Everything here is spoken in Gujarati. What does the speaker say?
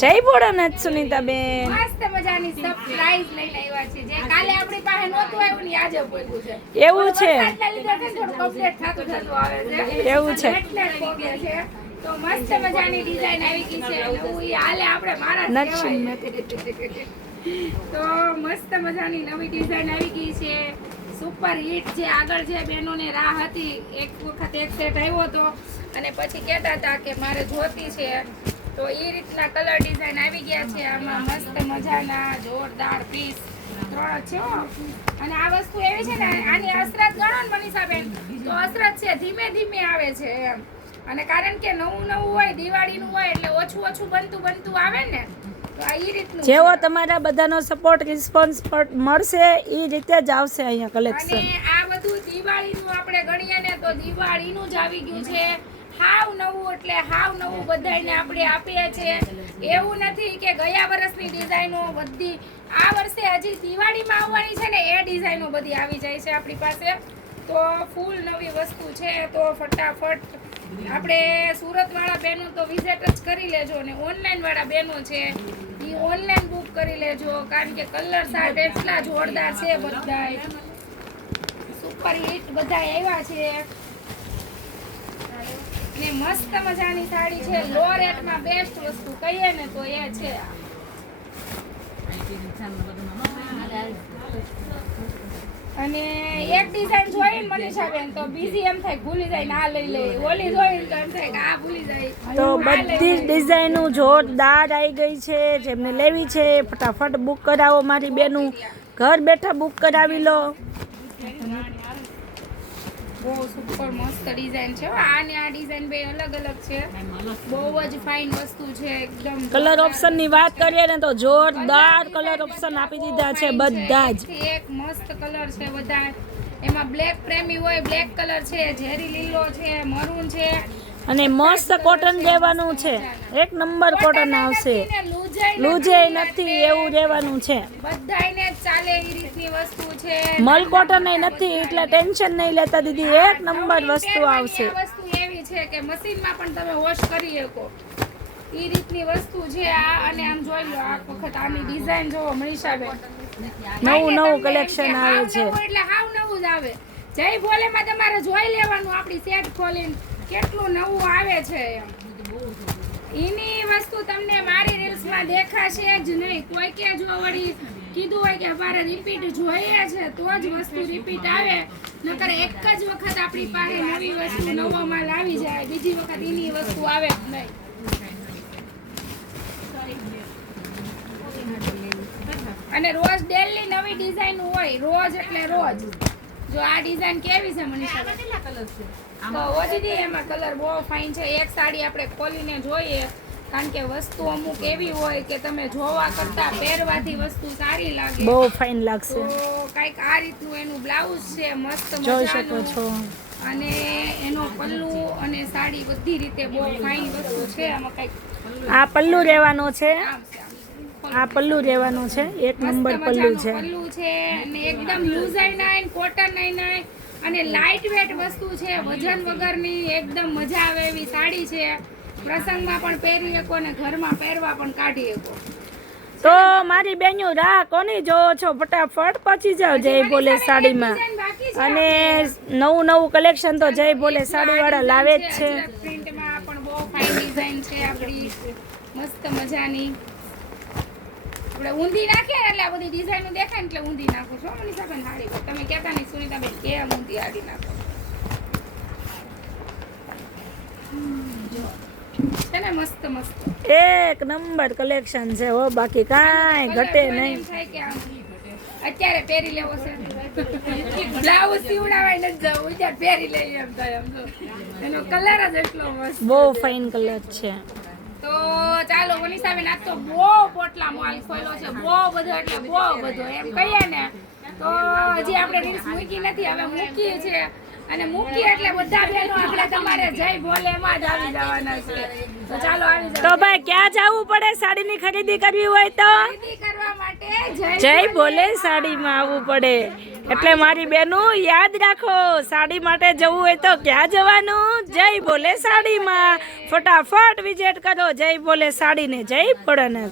જય ભોળાનાથ સુનીતાબેન. મસ્ત મજાની સરપ્રાઈઝ લઈને આવ્યા છે જે કાલે આપણી પાસે નહોતું આવ્યું ને આજે બોલ્યું છે. એવું છે, વરસાદના લીધે છે ને થોડું કમ્પ્લીટ થતું આવે છે. એવું છે. એટલે જ બોલે છે. તો મસ્ત મજાની ડિઝાઇન આવી ગઈ છે. એવું ઈ હાલે આપણે મારા જ કહેવાય. તો મસ્ત મજાની નવી ડિઝાઇન આવી ગઈ છે. સુપર હિટ છે. આગળ જે બહેનોને રાહ હતી, એક વખત એક સેટ આવ્યો હતો અને પછી કહેતા હતા કે મારે જોતી છે, તો એ રીતના કલર ડિઝાઇન આવી ગયા છે. આમાં મસ્ત મજાના જોરદાર પીસ 3 છે હો. અને આ વસ્તુ એવી છે ને, આની અસરત ગણો ને મનીષાબેન, તો અસરત છે ધીમે ધીમે આવે છે એમ. અને કારણ કે નવું નવું હોય, દિવાળીનું હોય એટલે ઓછું ઓછું બનતું આવે ને, તો આ ઈ રીતનું જેવો તમારા બધાનો સપોર્ટ રિસ્પોન્સ મળશે એ રીતે જ આવશે અહીંયા કલેક્શન. અને આ બધું દિવાળીનું આપણે ગણીએ ને તો દિવાળીનું જ આવી ગયું છે. હાવ નવું એટલે હાવ નવું બધાને આપણે આપીએ છીએ. એવું નથી કે ગયા વર્ષની ડિઝાઇનો બધી આ વર્ષે હજી દિવાળીમાં આવવાની છે ને, એ ડિઝાઇનો બધી આવી જાય છે આપણી પાસે. તો ફૂલ નવી વસ્તુ છે. તો ફટાફટ આપણે સુરતવાળા બહેનો તો વિઝિટ જ કરી લેજો, અને ઓનલાઈનવાળા બહેનો છે એ ઓનલાઈન બુક કરી લેજો, કારણ કે કલર સાટ એટલા જોરદાર છે. બધાય સુપર હિટ બધા આવ્યા છે. ને મસ્ત મજાની સાડી છે. લો રેટમાં બેસ્ટ વસ્તુ કહીએ ને તો એ છે. અને એક ડિઝાઇન જોઈને મનીષાબેન તો બીજી એમ થાય ભૂલી જાય ને આ લઈ લે, ઓલી જોઈને તો એમ થાય કે આ ભૂલી જાય. તો બધી ડિઝાઇનો જોરદાર આવી ગઈ છે. જેમને લેવી છે ફટાફટ બુક કરાવો મારી બેનું, ઘર બેઠા બુક કરાવી લો. બહુ સુપર મસ્ત ડિઝાઇન છે. આને આ ડિઝાઇન બે અલગ અલગ છે. બહુ જ ફાઇન વસ્તુ છે એકદમ. કલર ઓપ્શન ની વાત કરીએ ને તો જોરદાર કલર ઓપ્શન આપી દીધા છે બધા જ. એક મસ્ત કલર છે બધા. એમાં બ્લેક પ્રેમી હોય, બ્લેક કલર છે, ઝેરી લીલો છે, મરૂન છે, અને મસ્ત કોટન રહેવાનું છે. એક નંબર કોટન આવશે, લૂજે નથી એવું રહેવાનું છે. બધાયને ચાલે એ રીતની વસ્તુ છે. મલ કોટન નથી એટલે ટેન્શન નહીં લેતા દીદી, એક નંબર વસ્તુ આવશે. આ વસ્તુ એવી છે કે મશીનમાં પણ તમે વોશ કરી શકો એ રીતની વસ્તુ છે આ. અને આમ જોઈ લો આ વખત આની ડિઝાઇન જોવો મનીષાબેન, નવું કલેક્શન આવે છે. એટલે હાવ નવું જ આવે. જય ભોલેમાં તમારે જોઈ લેવાનું આપણી સેટ ખોલીને કેટલું નવું આવે છે એમ. એની વસ્તુ તમને મારી રીલ્સમાં દેખાશે જ નહીં. કોઈ કે જો વળી કીધું હોય કે અમારે રિપીટ જોઈએ છે તો જ વસ્તુ રિપીટ આવે, નકર એક જ વખત આપણી પાસે નવી વસ્તુ નવો માલ આવી જાય, બીજી વખત એની વસ્તુ આવે જ નહીં. અને રોજ ડેલી નવી ડિઝાઇન હોય, રોજ એટલે રોજ. જો આ ડિઝાઇન કેવી છે મનીષા? તો ઓજીદી એમાં કલર બહુ ફાઇન છે. એક સાડી આપણે ખોલીને જોઈએ, કારણ કે વસ્તુ અમુક એવી હોય કે તમે જોવા કરતા પહેરવાથી વસ્તુ સારી લાગે, બહુ ફાઇન લાગશે. તો કંઈક આ રીતનું એનું બ્લાઉઝ છે મસ્ત જોઈ શકો છો. અને એનો પલ્લુ અને સાડી બધી રીતે બહુ ફાઇન વસ્તુ છે. આમાં કંઈક આ પલ્લુ રહેવાનો છે, આમ છે. આ પલ્લુ રહેવાનું છે. એક નંબર પલ્લુ છે. પલ્લુ છે અને એકદમ લૂઝાઈ નહીં, કોટન નહીં, અને લાઇટ વેટ વસ્તુ છે, વજન વગરની એકદમ મજા આવે એવી સાડી છે. પ્રસંગમાં પણ પહેરી શકો અને ઘરમાં પહેરવા પણ કાઢી શકો. તો મારી બેનુ રાહ કોની જોવો છો? ફટાફટ પહોંચી જાઓ જય ભોલે સાડીમાં. અને નવું કલેક્શન તો જય ભોલે સાડી વાળા લાવે જ છે. પ્રિન્ટમાં પણ બહુ ફાઇન ડિઝાઇન છે આપણી, મસ્ત મજાની. આપણે ઊંધી નાખીએ ને એટલે આ બધી ડિઝાઇનો દેખાય ને એટલે ઊંધી નાખું છો મનીષાબેન સાડી પર. તમે કહેતા નહીં સુનીતાબેન કેમ ઊંધી આડી નાખો છે ને, મસ્ત મસ્ત એક નંબર કલેક્શન છે હો, બાકી કાંઈ ઘટે નહીં. અત્યારે પહેરી લેવો છે, બ્લાઉઝ સીવડાવાય નથી જવું, અત્યારે પહેરી લઈએ એમ થાય. એમ તો એનો કલર જ એટલો મસ્ત, બહુ ફાઇન કલર છે. તો ચાલો મનીષાબેન, આજ તો બહુ પોટલા માલ ખોલ્યો છે, બહુ બધો એટલે બહુ બધો એમ કહીએ ને. તો હજી આપણે રીલ્સ મૂકી નથી, હવે મૂકીએ છે. અને મૂકીએ એટલે બધા બહેનો આપણે તમારે જય ભોલેમાં જ આવી જવાના છે. તો ચાલો આવી જાઓ. તો ભાઈ ક્યાં જવું પડે સાડીની ખરીદી કરવી હોય તો? ખરીદી કરવા માટે જય ભોલે સાડીમાં આવવું પડે. એટલે મારી બેનું યાદ રાખો, સાડી માટે જવું હોય તો ક્યાં જવાનું? જય બોલે સાડીમાં. ફટાફટ વિઝિટ કરો જય બોલે સાડીને. જય ભોળાનાથ.